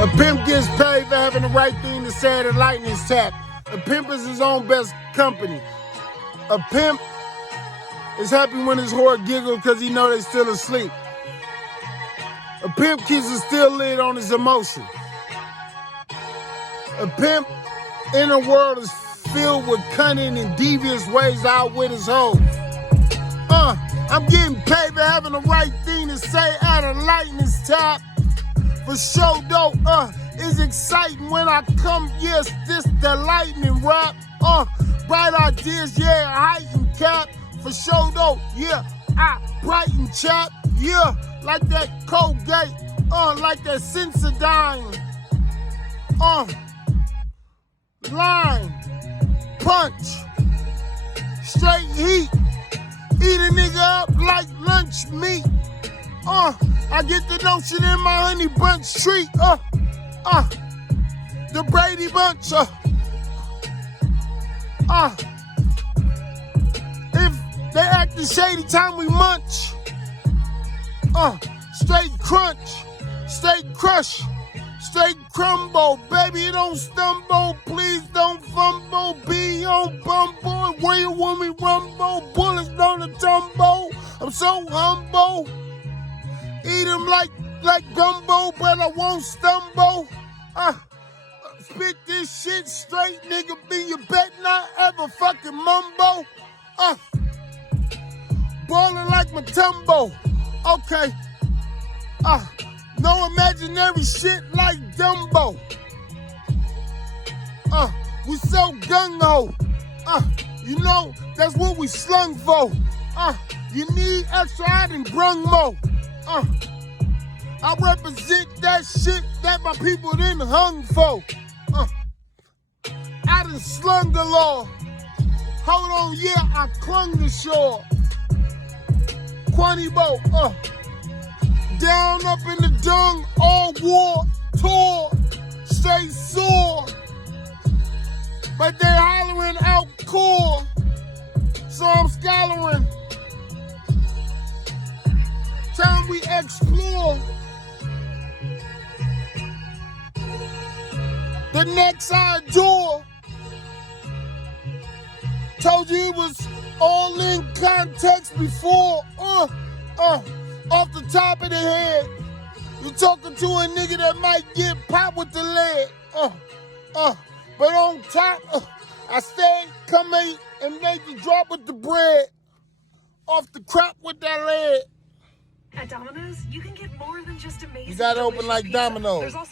A pimp gets paid for having the right thing to say at a lightning tap. A pimp is his own best company. A pimp is happy when his whore giggle because he know they still asleep. A pimp keeps a still lid on his emotion. A pimp in a world is filled with cunning and devious ways to outwit his hoes. I'm getting paid for having the right thing to say at a lightning tap. For sure though, it's exciting when I come, yes, this the lightning rap. Bright ideas, yeah, heightened cap. For sure though, yeah, I brighten chap. Yeah, like that Colgate, like that Sensodyne. Line, punch, straight heat. Eat a nigga up like lunch meat. I get the notion in my honey bunch treat. The Brady Bunch. If they actin' shady, time we munch. Straight crunch, straight crush, straight crumble. Baby, don't stumble, please don't fumble. Be on bumble, where you want me rumble. Bullets on the tumble, I'm so humble. Eat them like gumbo, but I won't stumble. Spit this shit straight, nigga, you bet not ever fucking mumbo. Ballin' like Matumbo, okay. No imaginary shit like Dumbo. We so gung-ho. You know, that's what we slung for. You need extra, I done brung mo. I represent that shit that my people done hung for. I done slung the law. Hold on, yeah, I clung the shore. Quanny boat, down up in the dung, all war, tore, stay sore. But they hollering out core, so I'm scholaring. Time we explore the next side door. Told you it was all in context before. Off the top of the head, you talking to a nigga that might get popped with the lead. But on top, I stay, come eat, and make the drop with the bread. Off the crop with that lead. At Domino's, you can get more than just amazing. You gotta open like pizza. Domino's. There's also